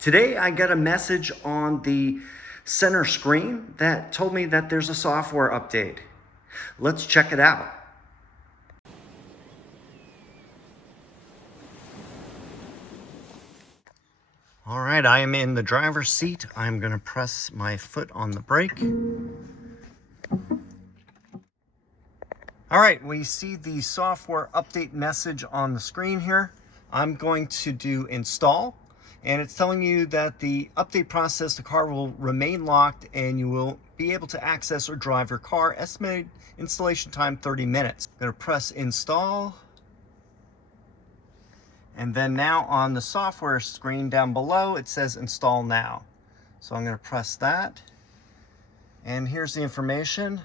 Today I got a message on the center screen that told me that there's a software update. Let's check it out. All right, I am in the driver's seat. I'm gonna press my foot on the brake. All right, we see the software update message on the screen here. I'm going to do install, and it's telling you that the update process, the car will remain locked and you will be able to access or drive your car. Estimated installation time 30 minutes. I'm gonna press install. And then now on the software screen down below, it says install now. So I'm gonna press that. And here's the information.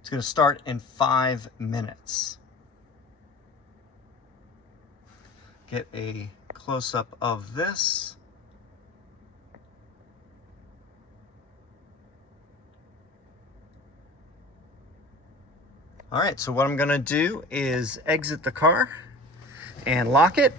It's gonna start in 5 minutes. Get a close-up of this. All right, so what I'm gonna do is exit the car and lock it.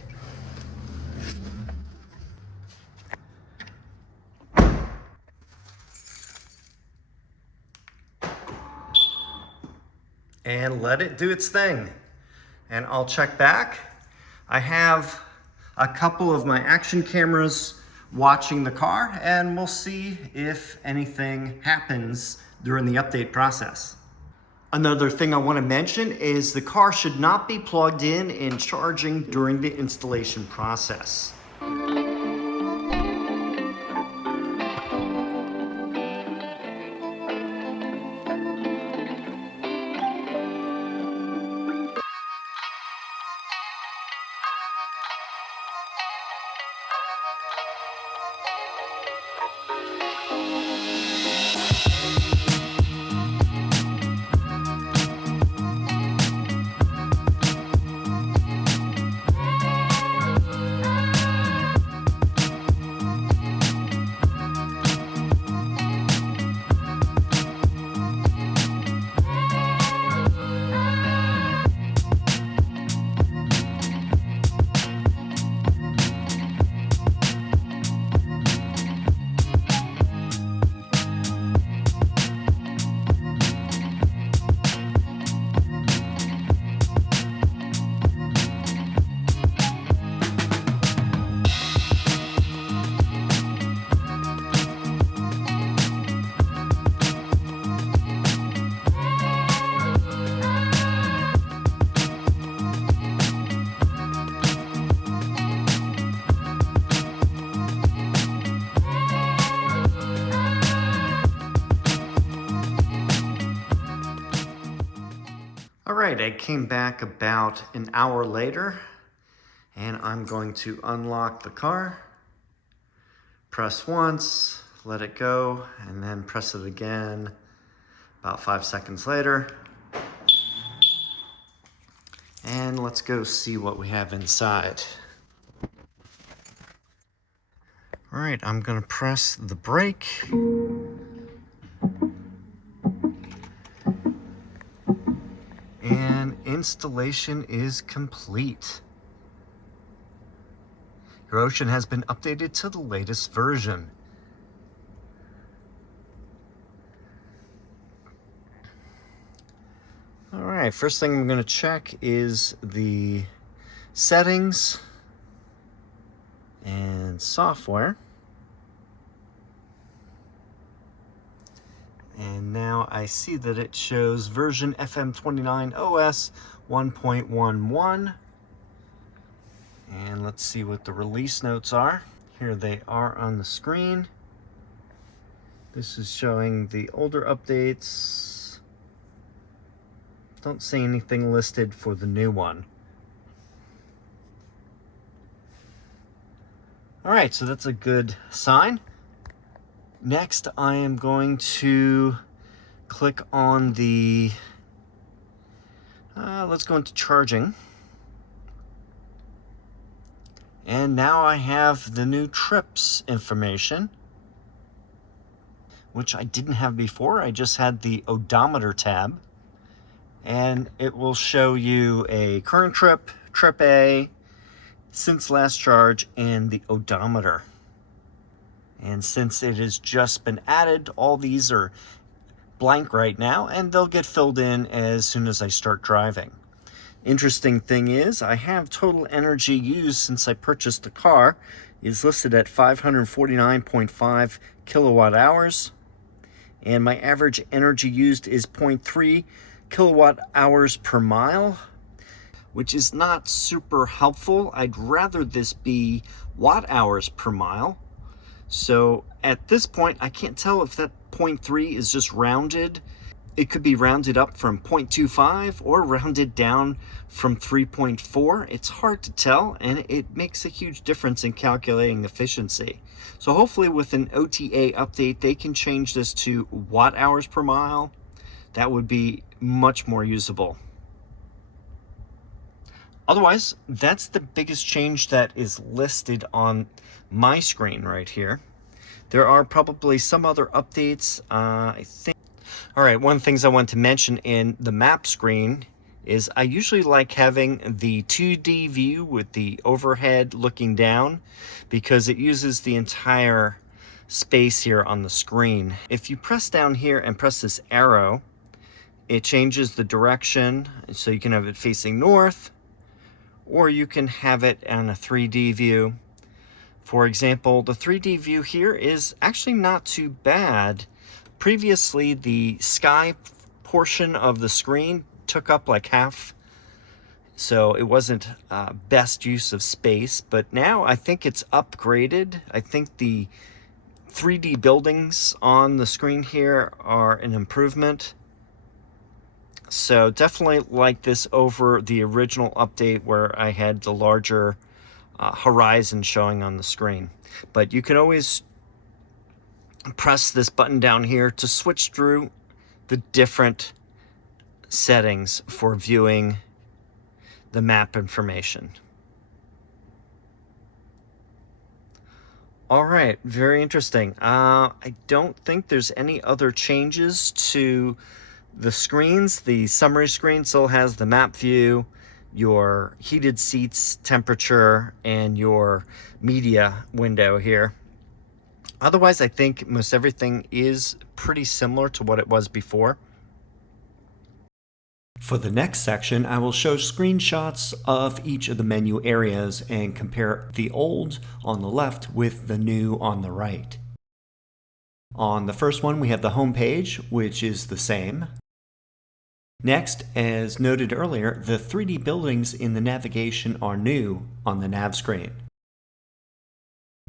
And let it do its thing. And I'll check back. I have a couple of my action cameras watching the car, and we'll see if anything happens during the update process. Another thing I want to mention is the car should not be plugged in and charging during the installation process. All right, I came back about an hour later, and I'm going to unlock the car, press once, let it go, and then press it again about 5 seconds later. And let's go see what we have inside. All right, I'm gonna press the brake. And installation is complete. Your Ocean has been updated to the latest version. All right, first thing I'm gonna check is the settings and software. And now I see that it shows version FM29 OS 1.11. And let's see what the release notes are. Here they are on the screen. This is showing the older updates. Don't see anything listed for the new one. All right, so that's a good sign. Next, I am going to click on the, let's go into charging. And now I have the new trips information, which I didn't have before. I just had the odometer tab. And it will show you a current trip, trip A, since last charge, and the odometer. And since it has just been added, all these are blank right now, and they'll get filled in as soon as I start driving. Interesting thing is, I have total energy used since I purchased the car is listed at 549.5 kilowatt hours, and my average energy used is 0.3 kilowatt hours per mile, which is not super helpful. I'd rather this be watt hours per mile. So at this point, I can't tell if that 0.3 is just rounded. It could be rounded up from 0.25 or rounded down from 3.4. It's hard to tell, and it makes a huge difference in calculating efficiency. So hopefully with an OTA update, they can change this to watt hours per mile. That would be much more usable. Otherwise, that's the biggest change that is listed on my screen right here. There are probably some other updates, I think. All right, one of the things I want to mention in the map screen is I usually like having the 2D view with the overhead looking down because it uses the entire space here on the screen. If you press down here and press this arrow, it changes the direction, so you can have it facing north, or you can have it on a 3D view. For example, the 3D view here is actually not too bad. Previously, the sky portion of the screen took up like half, so it wasn't best use of space, but now I think it's upgraded. I think the 3D buildings on the screen here are an improvement. So definitely like this over the original update where I had the larger horizon showing on the screen. But you can always press this button down here to switch through the different settings for viewing the map information. All right, very interesting. I don't think there's any other changes to the screens. The summary screen still has the map view, your heated seats temperature, and your media window here. Otherwise, I think most everything is pretty similar to what it was before. For the next section, I will show screenshots of each of the menu areas and compare the old on the left with the new on the right. On the first one, we have the home page, which is the same. Next, as noted earlier, the 3D buildings in the navigation are new on the nav screen.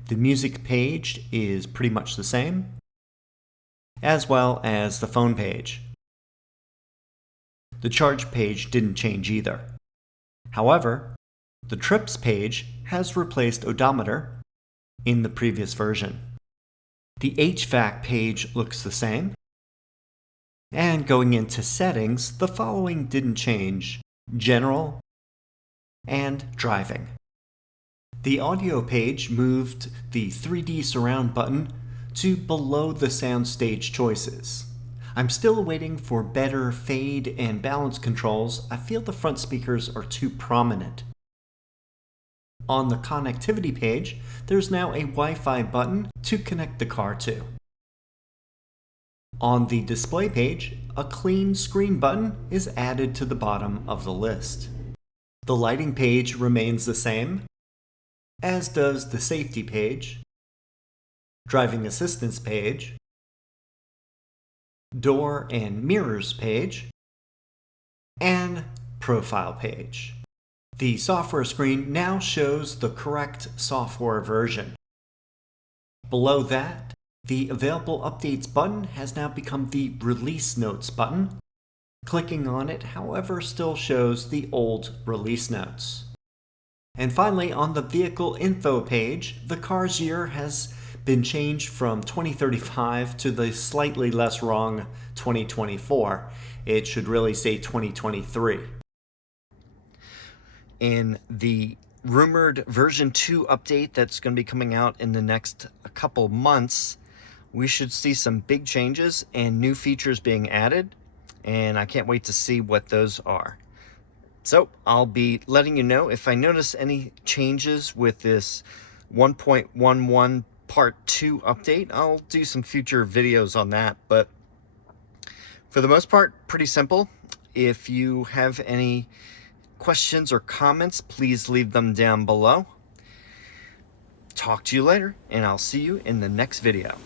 The music page is pretty much the same, as well as the phone page. The charge page didn't change either. However, the trips page has replaced odometer in the previous version. The HVAC page looks the same. And going into settings, the following didn't change: general and driving. The audio page moved the 3D surround button to below the soundstage choices. I'm still waiting for better fade and balance controls. I feel the front speakers are too prominent. On the connectivity page, there's now a Wi-Fi button to connect the car to. On the display page, a clean screen button is added to the bottom of the list. The lighting page remains the same, as does the safety page, driving assistance page, door and mirrors page, and profile page. The software screen now shows the correct software version. Below that, the Available Updates button has now become the Release Notes button. Clicking on it, however, still shows the old release notes. And finally, on the Vehicle Info page, the car's year has been changed from 2035 to the slightly less wrong 2024. It should really say 2023. In the rumored version 2 update that's going to be coming out in the next couple months, we should see some big changes and new features being added, and I can't wait to see what those are. So I'll be letting you know if I notice any changes with this 1.11 part 2 update. I'll do some future videos on that, but for the most part, pretty simple. If you have any questions or comments, please leave them down below. Talk to you later, and I'll see you in the next video.